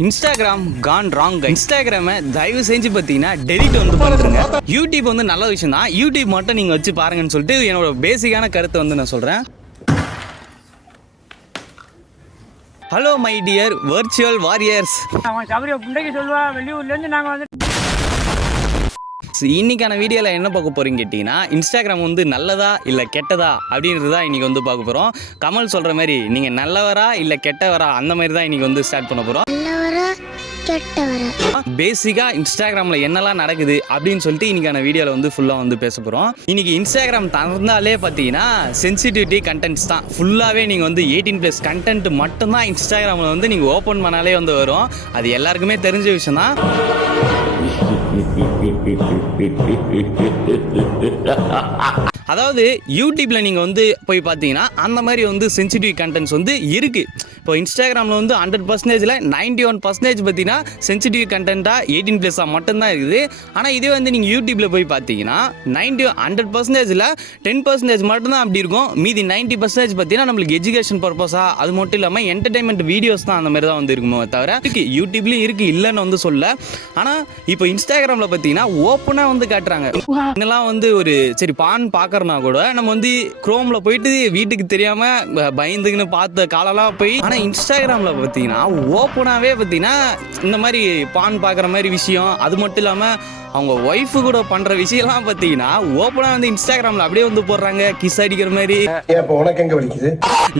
Instagram Khan wrong. இன்ஸ்டாகிராமை தயவு செஞ்சு பார்த்தீங்கன்னா டெலிட் வந்து பண்ணுங்க. யூடியூப் வந்து நல்ல விஷயம் தான், யூடியூப் மட்டும் நீங்கள் வச்சு பாருங்கன்னு சொல்லிட்டு என்னோட பேசிக்கான கருத்தை வந்து நான் சொல்கிறேன். Hello my dear virtual warriors, இன்னைக்கான வீடியோவில் என்ன பார்க்க போறீங்க கேட்டிங்கன்னா, இன்ஸ்டாகிராம் வந்து நல்லதா இல்லை கெட்டதா அப்படின்றது தான் இன்றைக்கி வந்து பார்க்க போகிறோம். கமல் சொல்கிற மாதிரி நீங்கள் நல்லவரா இல்லை கெட்டவரா அந்த மாதிரி தான் இன்றைக்கி வந்து ஸ்டார்ட் பண்ண போகிறோம். பேசிக்காக இன்ஸ்டாகிராமில் என்னெல்லாம் நடக்குது அப்படின்னு சொல்லிட்டு இன்னைக்கான வீடியோவில் வந்து ஃபுல்லாக வந்து பேச போகிறோம். இன்றைக்கி இன்ஸ்டாகிராம் திறந்தாலே பார்த்தீங்கன்னா சென்சிட்டிவிட்டி கண்டென்ட்ஸ் தான் ஃபுல்லாகவே. நீங்கள் வந்து 18+ கண்டென்ட் மட்டும்தான் இன்ஸ்டாகிராமில் வந்து நீங்கள் ஓப்பன் பண்ணாலே வந்து வரும். அது எல்லாருக்குமே தெரிஞ்ச விஷயம் தான். அதாவது யூடியூப்பில் நீங்கள் வந்து போய் பார்த்தீங்கன்னா அந்த மாதிரி வந்து சென்சிட்டிவ் கண்டென்ட்ஸ் வந்து இருக்குது. இப்போ இன்ஸ்டாகிராமில் வந்து 100%ல் 91% பார்த்தீங்கன்னா சென்சிட்டிவ் கண்டென்ட்டாக 18+ மட்டும்தான் இருக்குது. ஆனால் இதே வந்து நீங்கள் யூடியூப்பில் போய் பார்த்தீங்கன்னா 100%ல் 10% மட்டும்தான் அப்படி இருக்கும். மீதி 90% பார்த்தீங்கன்னா நம்மளுக்கு எஜுகேஷன் பர்பஸாக, அது மட்டும் இல்லாமல் என்டர்டைன்மெண்ட் வீடியோஸ் தான் அந்த மாதிரி தான் வந்து இருக்குமோ தவிர யூடியூப்லேயும் இருக்குது இல்லைன்னு வந்து சொல்ல. ஆனால் இப்போ இன்ஸ்டாகிராமில் பார்த்தீங்கன்னா ஓப்பனாக வந்து காட்டுறாங்க. இதெல்லாம் வந்து ஒரு சரி பான் பார்க்கறனா கூட நம்ம வந்து குரோமில் போயிட்டு வீட்டுக்கு தெரியாமல் பயந்துக்குன்னு பார்த்த காலெல்லாம் போய். ஆனால் இன்ஸ்டாகிராமில் பார்த்தீங்கன்னா ஓப்பனாகவே பார்த்தீங்கன்னா இந்த மாதிரி பான் பார்க்குற மாதிரி விஷயம், அது மட்டும் இல்லாமல் அவங்க ஒய்ஃபு கூட பண்ணுற விஷயம்லாம் பார்த்தீங்கன்னா ஓப்பனாக வந்து இன்ஸ்டாகிராமில் அப்படியே வந்து போடுறாங்க. கிஸ் அடிக்கிற மாதிரி,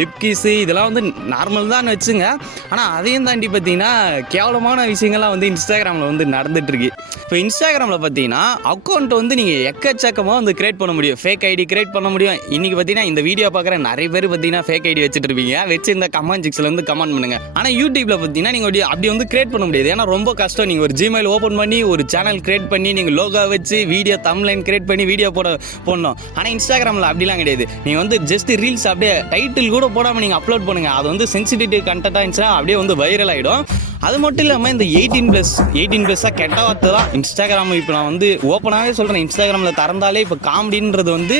லிப் கிஸ், இதெல்லாம் வந்து நார்மல் தான் வச்சுங்க. ஆனால் அதையும் தாண்டி பார்த்தீங்கன்னா கேவலமான விஷயங்கள்லாம் வந்து இன்ஸ்டாகிராமில் வந்து நடந்துட்டு இருக்கு. இப்போ இன்ஸ்டாகிராமில் பார்த்தீங்கன்னா அக்கௌண்ட் வந்து நீங்கள் எக்கச்சக்கமாக வந்து கிரியேட் பண்ண முடியும், ஃபேக் ஐடி கிரியேட் பண்ண முடியும். இன்றைக்கி பார்த்தீங்கன்னா இந்த வீடியோ பார்க்குற நிறைய பேர் பார்த்தீங்கன்னா ஃபேக் ஐடி வச்சுட்டு இருப்பீங்க, வச்சு இந்த கமெண்ட் செக்ஷனில் வந்து கமெண்ட் பண்ணுங்க. ஆனால் யூடியூப்பில் பார்த்தீங்கன்னா நீங்கள் அப்படி வந்து கிரியேட் பண்ண முடியாது. ஏன்னா ரொம்ப கஷ்டம். நீங்கள் ஒரு ஜிமெயில் ஓப்பன் பண்ணி ஒரு சேனல் கிரியேட் பண்ணி நீங்கள் லோகோ வச்சு வீடியோ தம்ப்லைன் கிரியேட் பண்ணி வீடியோ போடணும். ஆனால் இன்ஸ்டாகிராமில் அப்படிலாம் கிடையாது. நீங்கள் வந்து ஜஸ்ட் ரீல்ஸ் அப்படியே டைட்டில் கூட போடாமல் நீங்கள் அப்லோட் பண்ணுங்கள். அது வந்து சென்சிட்டிவ் கண்டென்ட்டாக இருந்துச்சுன்னா அப்படியே வந்து வைரல் ஆகிடும். அது மட்டும் இல்லாமல் இந்த 18+ கெட்ட வார்த்தை தான் இன்ஸ்டாகிராம். இப்போ நான் வந்து ஓப்பனாகவே சொல்கிறேன், இன்ஸ்டாகிராமில் திறந்தாலே இப்போ காமெடின்றது வந்து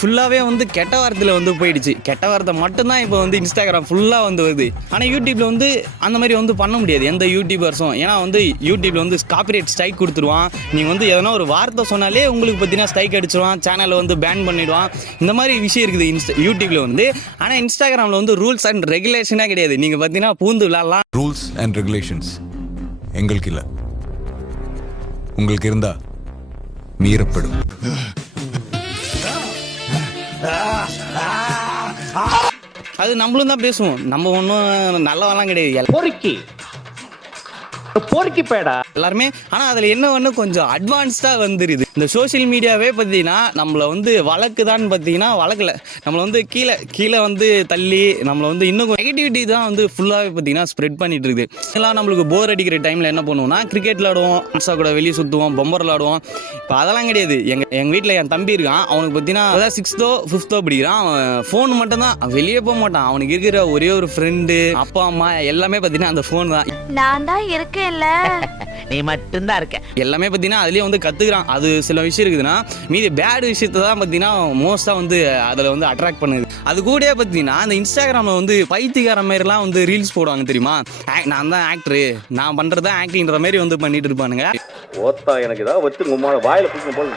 ஃபுல்லாகவே வந்து கெட்ட வார்த்தையில் வந்து போயிடுச்சு. கெட்ட வார்த்தை மட்டும்தான் இப்போ வந்து இன்ஸ்டாகிராம் ஃபுல்லாக வந்து வருது. ஆனால் யூடியூப்பில் வந்து அந்த மாதிரி வந்து பண்ண முடியாது எந்த யூடியூபர்ஸும். ஏன்னா வந்து யூடியூப்பில் வந்து காப்பிரைட் ஸ்ட்ரைக் கொடுத்துருவான். நீங்கள் வந்து எதனா ஒரு வார்த்தை சொன்னாலே உங்களுக்கு பார்த்தீங்கன்னா ஸ்ட்ரைக் அடிச்சிடுவான், சேனலை வந்து பேன் பண்ணிவிடுவான். இந்த மாதிரி விஷயம் இருக்குது யூடியூப்பில் வந்து. ஆனால் இன்ஸ்டாகிராமில் வந்து ரூல்ஸ் அண்ட் ரெகுலேஷனாக கிடையாது. நீங்கள் பார்த்தீங்கன்னா பூந்து விளாட்லாம். ரூல்ஸ் அண்ட் ரெகுலேஷன்ஸ் எங்களுக்கு இல்லை, உங்களுக்கு இருந்தா மீறப்படும். அது நம்மளும் தான் பேசுவோம், நம்ம ஒன்றும் நல்லவெல்லாம் கிடையாது. போர்க்கி பேடா எல்லாருமே. ஆனால் அதில் என்ன ஒன்று கொஞ்சம் அட்வான்ஸ்டாக வந்துடுது. இந்த சோஷியல் மீடியாவே பார்த்தீங்கன்னா நம்மளை வந்து வழக்குதான்னு பார்த்தீங்கன்னா வழக்கில் நம்மளை வந்து கீழே வந்து தள்ளி நம்மளை வந்து இன்னும் நெகட்டிவிட்டி தான் வந்து ஃபுல்லாகவே பார்த்தீங்கன்னா ஸ்ப்ரெட் பண்ணிட்டு இருக்குது. எல்லாம் நம்மளுக்கு போர் அடிக்கிற டைமில் என்ன பண்ணுவோம்னா கிரிக்கெட் விளாடுவோம், ஃப்ரெண்ட்ஸாக கூட வெளியே சுற்றுவோம், பொம்பர் விளாடுவோம். இப்போ அதெல்லாம் கிடையாது. எங்கள் வீட்டில் என் தம்பி இருக்கான், அவனுக்கு பார்த்தீங்கன்னா அதாவது 6th or 5th படிக்கிறான். அவன் ஃபோன் மட்டும்தான், வெளியே போக மாட்டான். அவனுக்கு இருக்கிற ஒரே ஒரு ஃப்ரெண்டு, அப்பா அம்மா எல்லாமே பார்த்தீங்கன்னா அந்த ஃபோன் தான். நான் தான் இருக்கேன்ல, நீ மட்டும்தான் இருக்க. எல்லாமே பார்த்தீங்கன்னா அதுலேயே வந்து கற்றுக்குறான். அது சில விஷயம் இருக்குதுன்னா மீதி பேட் விஷயத்தை தான் பார்த்தீங்கன்னா மோஸ்ட்டாக வந்து அதில் வந்து அட்ராக்ட் பண்ணுது. அது கூட பார்த்தீங்கன்னா அந்த இன்ஸ்டாகிராமில் வந்து பைத்தியக்கார மாதிரிலாம் வந்து ரீல்ஸ் போடுவாங்க தெரியுமா. நான் தான் ஆக்டரு, நான் பண்ணுறது தான் ஆக்டிங்கிற மாதிரி வந்து பண்ணிட்டு இருப்பானுங்க. எனக்கு ஏதாவது வச்சு வாயில பூக்க போல.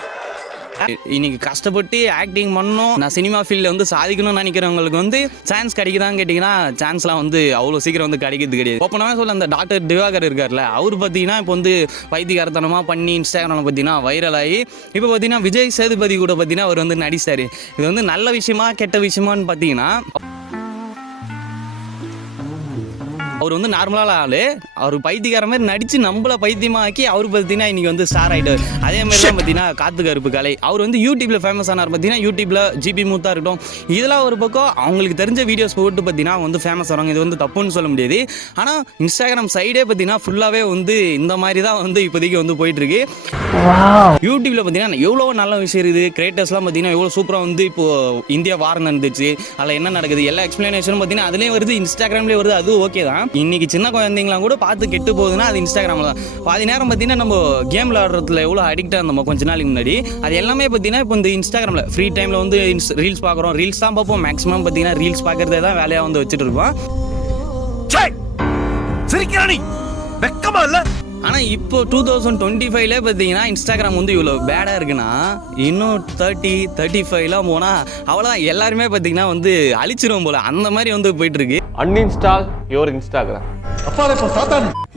இன்னைக்கு கஷ்டப்பட்டு ஆக்டிங் பண்ணணும், நான் சினிமா ஃபீல்டில் வந்து சாதிக்கணும்னு நினைக்கிறவங்களுக்கு வந்து சான்ஸ் கிடைக்குதான்னு கேட்டிங்கன்னா சான்ஸ்லாம் வந்து அவ்வளோ சீக்கிரம் வந்து கிடைக்கிறது கிடையாது. ஓப்பனாகவே சொல்ல அந்த டாக்டர் திவாகர் இருக்கார்ல, அவர் பார்த்தீங்கன்னா இப்போ வந்து பைத்தியக்காரத்தனமாக பண்ணி இன்ஸ்டாகிராமில் பார்த்தீங்கன்னா வைரல் ஆகி இப்போ பார்த்தீங்கன்னா விஜய் சேதுபதி கூட பார்த்தீங்கன்னா அவர் வந்து நடிச்சார். இது வந்து நல்ல விஷயமா கெட்ட விஷயமான்னு பார்த்தீங்கன்னா அவர் வந்து நார்மலான ஆள், அவர் பைத்தியக்கார மாதிரி நடித்து நம்மளை பைத்தியமாக்கி அவர் பார்த்தீங்கன்னா இன்றைக்கி வந்து ஸ்டார் ஆகிட்டார். அதே மாதிரி தான் பார்த்தீங்கன்னா காத்து கருப்பு கலை, அவர் வந்து யூடியூப்பில் ஃபேமஸ் ஆனார். பார்த்தீங்கன்னா யூடியூப்பில் ஜிபி மூத்தாக இருக்கட்டும், இதெல்லாம் ஒரு பக்கம் அவங்களுக்கு தெரிஞ்ச வீடியோஸ் போட்டு பார்த்தீங்கன்னா வந்து ஃபேமஸ் ஆகிறாங்க. இது வந்து தப்புன்னு சொல்ல முடியாது. ஆனால் இன்ஸ்டாகிராம் சைடே பார்த்தீங்கன்னா ஃபுல்லாகவே வந்து இந்த மாதிரி தான் வந்து இப்போதைக்கு வந்து போயிட்டுருக்கு. யூடியூப்பில் பார்த்தீங்கன்னா எவ்வளோ நல்ல விஷயம் இருக்குது. கிரியேட்டர்ஸ்லாம் பார்த்தீங்கன்னா எவ்வளோ சூப்பராக வந்து இப்போது இந்தியா வாரம் நடந்துச்சு, அதில் என்ன நடக்குது எல்லா எக்ஸ்பிளனேஷனும் பார்த்தீங்கன்னா அதுலேயும் வருது, இன்ஸ்டாகிராம்லேயே வருது. அது ஓகே தான். இன்னைக்கு சின்ன குழந்தைங்களாம் கூட பார்த்து கெட்டு போகுதுன்னா அது இன்ஸ்டாகிராமில் தான். பாதி நேரம் பார்த்தீங்கன்னா நம்ம கேம் விளாடுறதுல எவ்வளோ அடிக்டாக இருந்தோம் கொஞ்ச நாளைக்கு முன்னாடி, அது எல்லாமே பார்த்தீங்கன்னா இப்போ இந்த இன்ஸ்டாகிராமில் ஃப்ரீ டைமில் வந்து ரீல்ஸ் பார்க்குறோம். ரீல்ஸ் தான் பார்ப்போம் மேக்ஸிமம். பார்த்தீங்கன்னா ரீல்ஸ் பார்க்குறதே தான் வேலையாக வந்து வச்சுட்டு இருக்கோம். வெக்கமா இல்ல? ஆனால் இப்போ 2025ல பார்த்தீங்கன்னா இன்ஸ்டாகிராம் வந்து இவ்வளோ பேடாக இருக்குன்னா இன்னும் 35 போனால் அவ்வளோதான் எல்லாருமே பார்த்தீங்கன்னா வந்து அழிச்சிரும் போல அந்த மாதிரி வந்து போயிட்டுருக்கு. Uninstall your Instagram.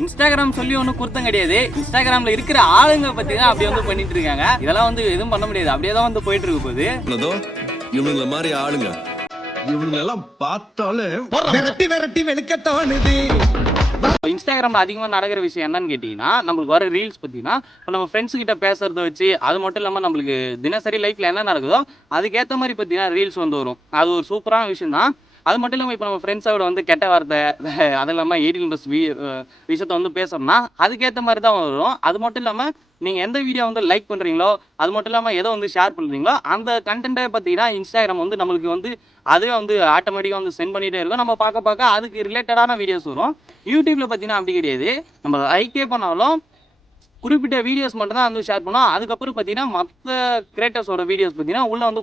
இன்ஸ்டாகிராம் சொல்லி ஒன்றும் குறுத்தம் கிடையாது. இன்ஸ்டாகிராமில் இருக்கிற ஆளுங்க பார்த்தீங்கன்னா அப்படியே வந்து பண்ணிட்டு இருக்காங்க. இதெல்லாம் வந்து எதுவும் பண்ண முடியாது, அப்படியே தான் வந்து போயிட்டு இருக்க போகுது. இவனுங்கள மாதிரி ஆளுங்க இவங்களெல்லாம் பார்த்தாலே விரட்டி வெளுக்கத்தானுது. இன்ஸ்டாகிராமில் அதிகமாக நடக்கிற விஷயம் என்னன்னு கேட்டிங்கன்னா, நம்மளுக்கு வர ரீல்ஸ் பார்த்தீங்கன்னா இப்போ நம்ம ஃப்ரெண்ட்ஸ் கிட்ட பேசுறத வச்சு அது மட்டும் இல்லாமல் நம்மளுக்கு தினசரி லைஃப்பில் என்ன நடக்குதோ அதுக்கேற்ற மாதிரி பார்த்தீங்கன்னா ரீல்ஸ் வந்து வரும். அது ஒரு சூப்பரான விஷயம் தான். அது மட்டும் இல்லாமல் இப்போ நம்ம ஃப்ரெண்ட்ஸோட வந்து கெட்ட வார்த்தை அது இல்லாமல் 18+ விஷயத்த வந்து பேசணும்னா அதுக்கேற்ற மாதிரி தான் வரும். அது மட்டும் இல்லாமல் நீங்கள் எந்த வீடியோ வந்து லைக் பண்ணுறீங்களோ அது மட்டும் இல்லாமல் எதை வந்து ஷேர் பண்ணுறீங்களோ அந்த கண்டென்ட்டை பார்த்தீங்கன்னா இன்ஸ்டாகிராம் வந்து நம்மளுக்கு வந்து அதுவே வந்து ஆட்டோமேட்டிக்காக வந்து சென்ட் பண்ணிகிட்டே இருக்கும். நம்ம பார்க்க அதுக்கு ரிலேட்டடான வீடியோஸ் வரும். யூடியூப்பில் பார்த்தீங்கன்னா அப்படி கிடையாது. நம்ம லைக்கே பண்ணாலும் குறிப்பிட்ட வீடியோஸ் மட்டும் தான் வந்து ஷேர் பண்ணோம். அதுக்கப்புறம் பார்த்தீங்கன்னா மற்ற கிரியேட்டர்ஸோட வீடியோஸ் பார்த்தீங்கன்னா உள்ளே வந்து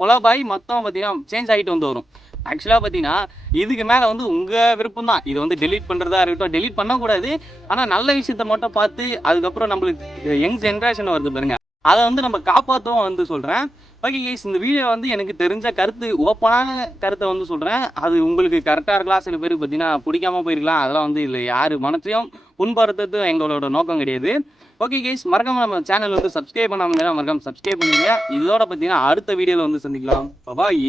கொலாபாய் மொத்தம் பார்த்தீங்கன்னா சேஞ்ச் ஆகிட்டு வந்து வரும். ஆக்சுவலாக பார்த்தீங்கன்னா இதுக்கு மேலே வந்து உங்கள் விருப்பம் தான். இது வந்து டெலீட் பண்ணுறதா இருக்கட்டும், டெலீட் பண்ணக்கூடாது. ஆனால் நல்ல விஷயத்த மட்டும் பார்த்து அதுக்கப்புறம் நம்மளுக்கு யங் ஜென்ரேஷன் வருது பாருங்க, அதை வந்து நம்ம காப்பாற்றவும் வந்து சொல்கிறேன். ஓகே கைஸ், இந்த வீடியோ வந்து எனக்கு தெரிஞ்ச கருத்து ஓப்பனான கருத்தை வந்து சொல்கிறேன். அது உங்களுக்கு கரெக்டாக இருக்கலாம், சில பேருக்கு பார்த்தீங்கன்னா பிடிக்காம போயிருக்கலாம். அதெல்லாம் வந்து இல்லை யார் மனத்தையும் புண்படுத்துறது எங்களோட நோக்கம் கிடையாது. ஓகே கைஸ், மறக்காம நம்ம சேனல் வந்து சப்ஸ்கிரைப் பண்ணாமல் மறக்காம சப்ஸ்கிரைப் பண்ணுங்க. இதோட பார்த்தீங்கன்னா அடுத்த வீடியோவில் வந்து சந்திக்கலாம். பாய்.